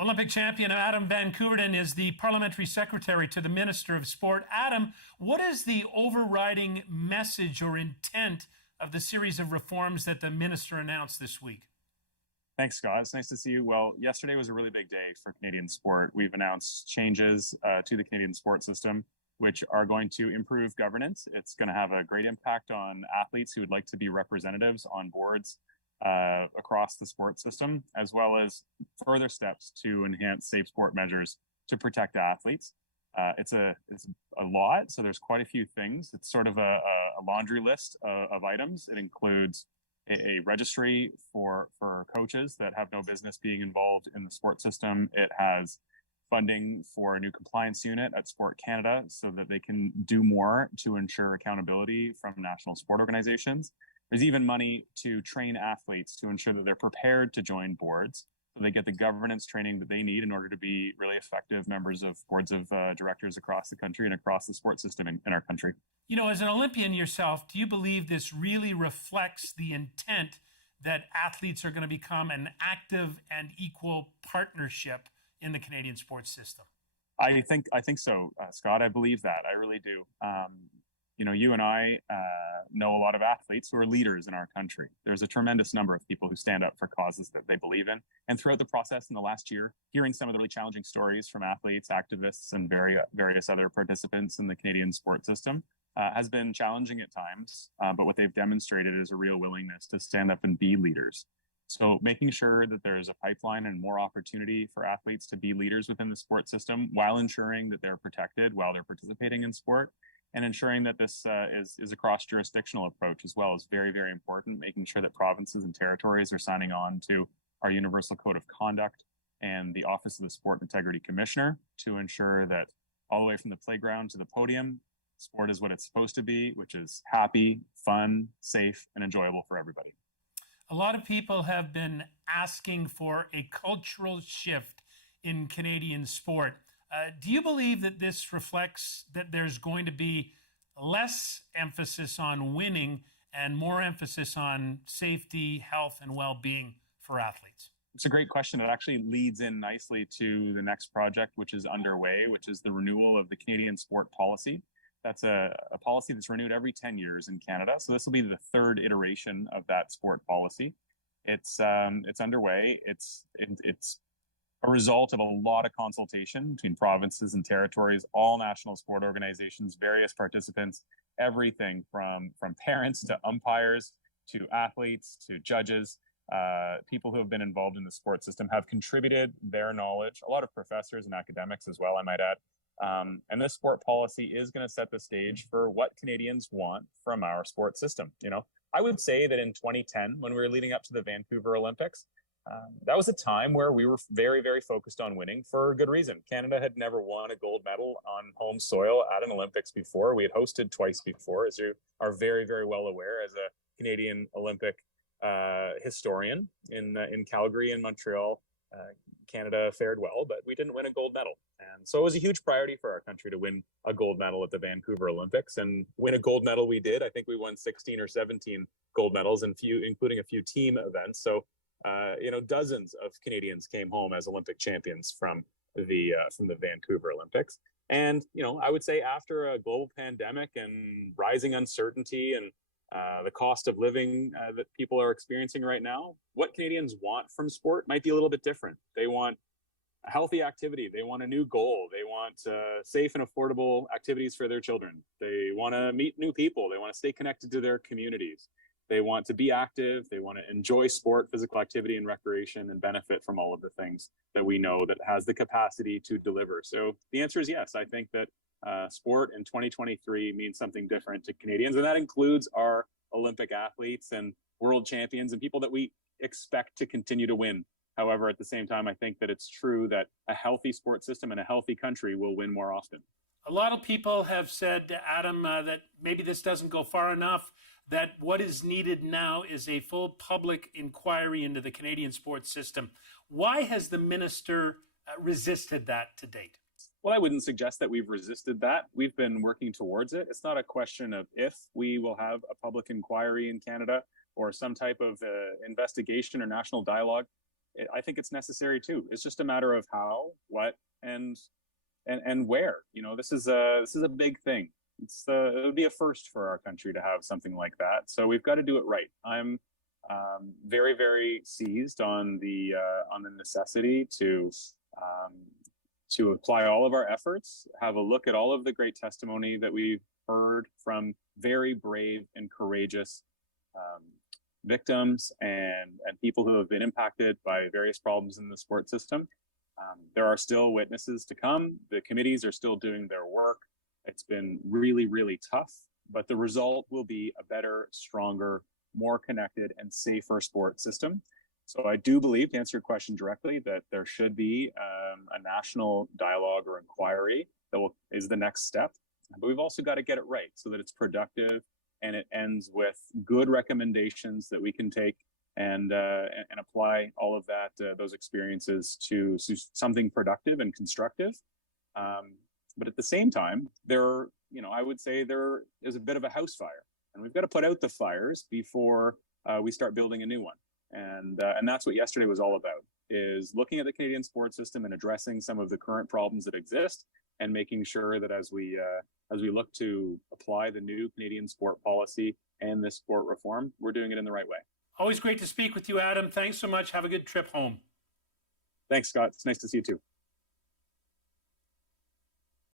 Olympic champion Adam Van Koeverden is the Parliamentary Secretary to the Minister of Sport. Adam, what is the overriding message or intent of the series of reforms that the Minister announced this week? Thanks, Scott. It's nice to see you. Well, yesterday was a really big day for Canadian sport. We've announced changes to the Canadian sport system, which are going to improve governance. It's going to have a great impact on athletes who would like to be representatives on boards across the sports system, as well as further steps to enhance safe sport measures to protect athletes. It's a lot, so there's quite a few things. It's sort of a laundry list of items. It includes a registry for coaches that have no business being involved in the sport system. It has funding for a new compliance unit at Sport Canada so that they can do more to ensure accountability from national sport organizations. There's even money to train athletes to ensure that they're prepared to join boards, so they get the governance training that they need in order to be really effective members of boards of directors across the country and across the sports system in our country. You know, as an Olympian yourself, do you believe this really reflects the intent that athletes are going to become an active and equal partnership in the Canadian sports system? I think so, Scott. I believe that. I really do. You and I know a lot of athletes who are leaders in our country. There's a tremendous number of people who stand up for causes that they believe in. And throughout the process in the last year, hearing some of the really challenging stories from athletes, activists, and various other participants in the Canadian sports system has been challenging at times. But what they've demonstrated is a real willingness to stand up and be leaders. So making sure that there's a pipeline and more opportunity for athletes to be leaders within the sports system while ensuring that they're protected while they're participating in sport, and ensuring that this is a cross-jurisdictional approach as well is very, very important, making sure that provinces and territories are signing on to our Universal Code of Conduct and the Office of the Sport Integrity Commissioner to ensure that all the way from the playground to the podium, sport is what it's supposed to be, which is happy, fun, safe, and enjoyable for everybody. A lot of people have been asking for a cultural shift in Canadian sport. Do you believe that this reflects that there's going to be less emphasis on winning and more emphasis on safety, health, and well-being for athletes? It's a great question. It actually leads in nicely to the next project, which is underway, which is the renewal of the Canadian sport policy. That's a policy that's renewed every 10 years in Canada. So this will be the third iteration of that sport policy. It's underway. It's a result of a lot of consultation between provinces and territories, all national sport organizations, various participants, everything from parents to umpires to athletes to judges. People who have been involved in the sports system have contributed their knowledge, a lot of professors and academics as well, I might add. And this sport policy is going to set the stage for what Canadians want from our sports system. You know, I would say that in 2010, when we were leading up to the Vancouver Olympics, that was a time where we were very, very focused on winning for good reason. Canada had never won a gold medal on home soil at an Olympics before. We had hosted twice before, as you are very, very well aware as a Canadian Olympic historian in Calgary and Montreal. Canada fared well, but we didn't win a gold medal. And so it was a huge priority for our country to win a gold medal at the Vancouver Olympics, and win a gold medal we did. I think we won 16 or 17 gold medals, including a few team events. So dozens of Canadians came home as Olympic champions from the Vancouver Olympics. And, I would say after a global pandemic and rising uncertainty and the cost of living that people are experiencing right now, what Canadians want from sport might be a little bit different. They want a healthy activity. They want a new goal. They want safe and affordable activities for their children. They want to meet new people. They want to stay connected to their communities. They want to be active. They want to enjoy sport, physical activity, and recreation, and benefit from all of the things that we know that has the capacity to deliver. So the answer is yes. I think that sport in 2023 means something different to Canadians, and that includes our Olympic athletes and world champions and people that we expect to continue to win. However, at the same time, I think that it's true that a healthy sports system and a healthy country will win more often. A lot of people have said, Adam, that maybe this doesn't go far enough, that what is needed now is a full public inquiry into the Canadian sports system. Why has the minister resisted that to date? Well, I wouldn't suggest that we've resisted that. We've been working towards it. It's not a question of if we will have a public inquiry in Canada or some type of investigation or national dialogue. I think it's necessary too. It's just a matter of how, what, and where. This is a big thing. It would be a first for our country to have something like that. So we've got to do it right. I'm very, very seized on the necessity to apply all of our efforts, have a look at all of the great testimony that we've heard from very brave and courageous victims and people who have been impacted by various problems in the sport system. There are still witnesses to come. The committees are still doing their work. It's been really, really tough, but the result will be a better, stronger, more connected, and safer sport system. So I do believe, to answer your question directly, that there should be a national dialogue or inquiry that is the next step. But we've also got to get it right so that it's productive and it ends with good recommendations that we can take and apply all of those experiences to something productive and constructive. But at the same time, I would say there is a bit of a house fire, and we've got to put out the fires before we start building a new one. And that's what yesterday was all about, is looking at the Canadian sports system and addressing some of the current problems that exist, and making sure that as we look to apply the new Canadian sport policy and this sport reform, we're doing it in the right way. Always great to speak with you, Adam. Thanks so much. Have a good trip home. Thanks, Scott. It's nice to see you too.